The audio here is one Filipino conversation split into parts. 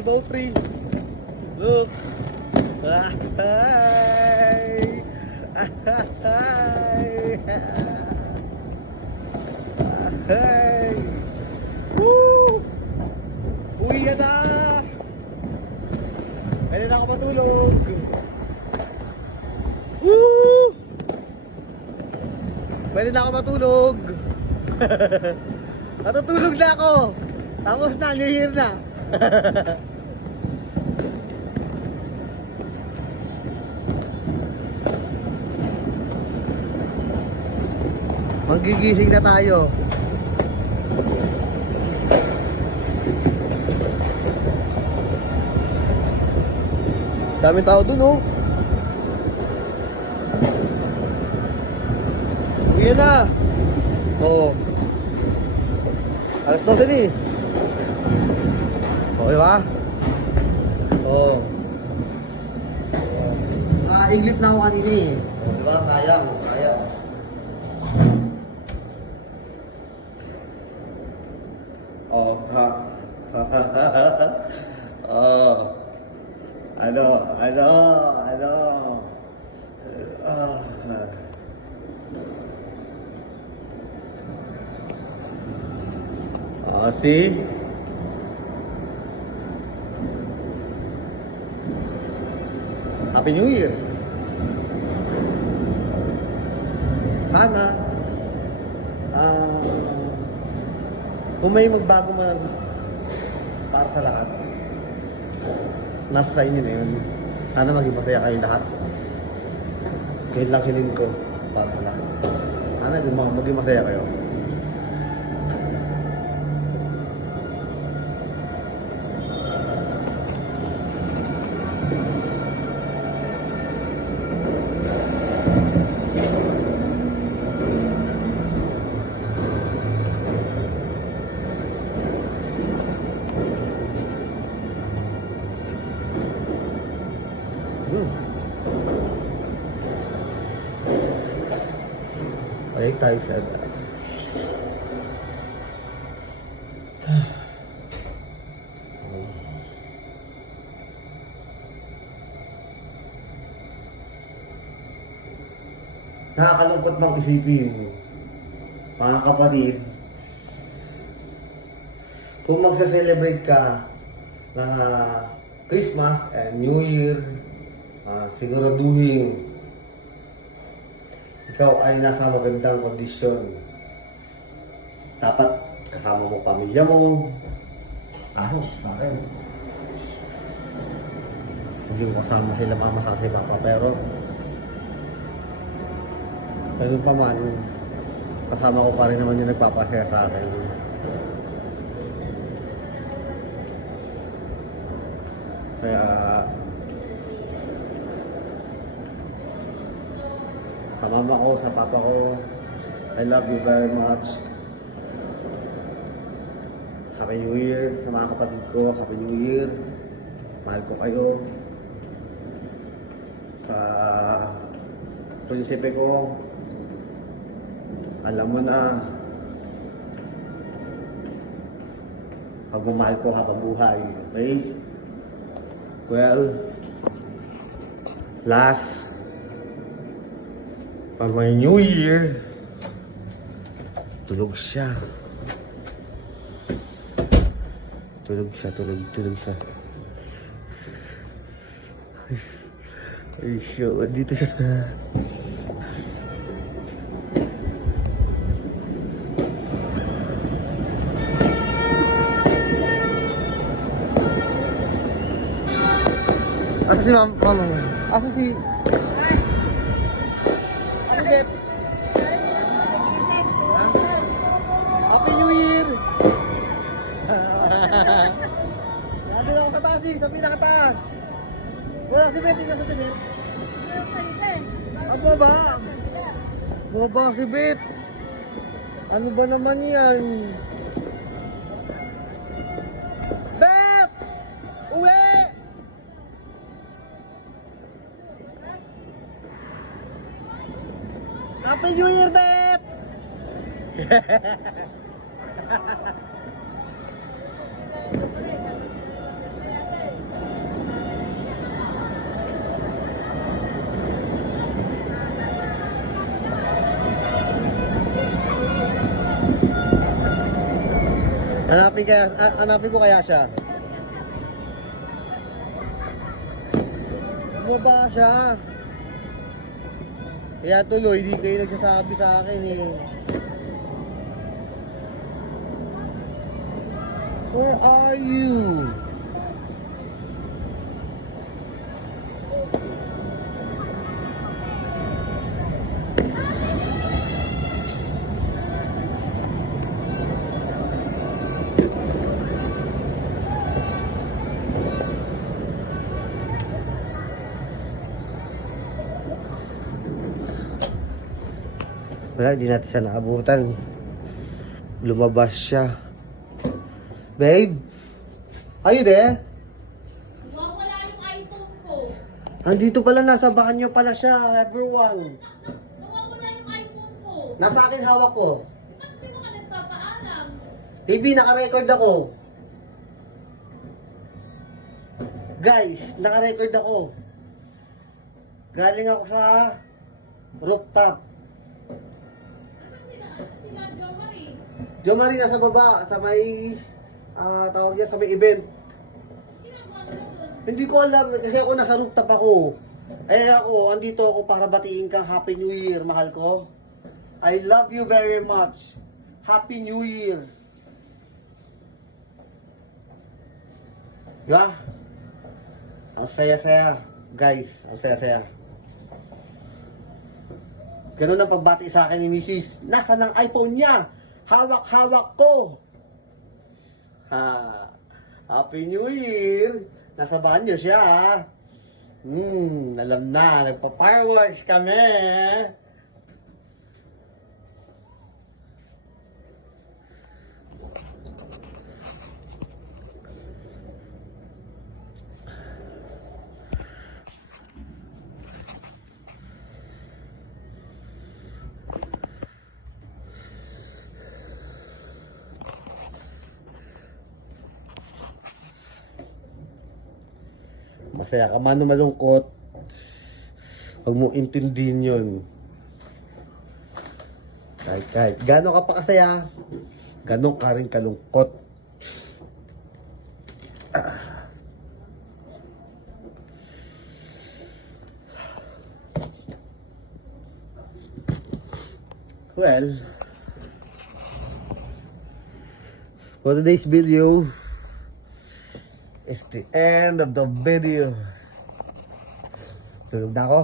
Elbow free. Look. Hey! Woo! Uwi ka na! Pwede na ako matulog! Woo! Pwede na ako matulog! Natutulog na ako! Tapos na, New Year na! Magigising na tayo. Daming tao dun, oh. Uwi na. Oo. Alas 12 ni. Okay ba? Oo. Iglip na ako kanina eh. Diba? Sayang. Sayang. Oh, ha. Oh. Ano? See? Happy New Year. Sana kung may magbago man para sa lahat, nasa sa inyo na yun. Sana maging masaya kayong lahat. Ngayon lang hiling ko para sa lahat. Sana maging masaya kayo. Balik tayo sa nakakalungkot bang isipin, mga kapatid, kung magsa-celebrate ka ng Christmas and New Year, siguraduhin ikaw ay nasa magandang kondisyon. Dapat kasama mo pamilya mo. Kaso sa akin, hindi ko kasama sila mama sa papa, pero ganun pa man, kasama ko pa rin naman yung nagpapasaya sa akin. Kaya sa mama ko, sa papa ko, I love you very much. Happy New Year. Sa mga kapatid ko, Happy New Year. Mahal ko kayo. Sa prinsipe ko, alam mo na, pagmamahal ko habang buhay. Okay? Well, last pag may New Year, tulog siya. Tulog siya. Ay, siyo, dito siya sa... Asa si mama mo? Asa si... Happy New Year! Nandun ako sa taas, sa pinakataas. Wala si Bet, ikaw sa Bet. Ang baba. Baba si Bet. Ano ba naman yan? Bet! Uwi! Happy New Year, Bet! Hanapin ko kaya siya. Bumaba siya. Kaya tuloy, hindi kayo nagsasabi sa akin eh. Where are you? Wala, hindi natin siya naabutan. Lumabas siya. Babe? Are you there? Wala yung iPhone ko. Andito pala, nasa banyo pala siya, everyone. Nawawala yung iPhone ko. Nasa akin hawak ko. Ba't di mo ka nagpapaalam? TV, naka-record ako. Guys, naka-record ako. Galing ako sa rooftop. Nasaan sila Jo Marie? Jo Marie nasa baba, sa may, tawag niya, sa may event. Ginagawa mo na doon? Hindi ko alam, kasi ako nasa rooftop ako. Eh ako, andito ako para batiin kang Happy New Year, mahal ko. I love you very much. Happy New Year. Diba? Ang saya-saya. Guys, ang saya-saya. Ganun ang pagbati sa akin ni Mrs. Nasa ng iPhone niya. Hawak-hawak ko. Ha. Happy New Year. Nasa banyo siya. Alam na. Nagpa-fireworks kami. Masaya ka man o malungkot, huwag mong intindihin yun. Kahit gano'n ka pa kasaya, gano'n ka rin kalungkot. Well, for today's video, it's the end of the video. Tulog na ako.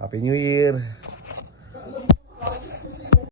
Happy New Year.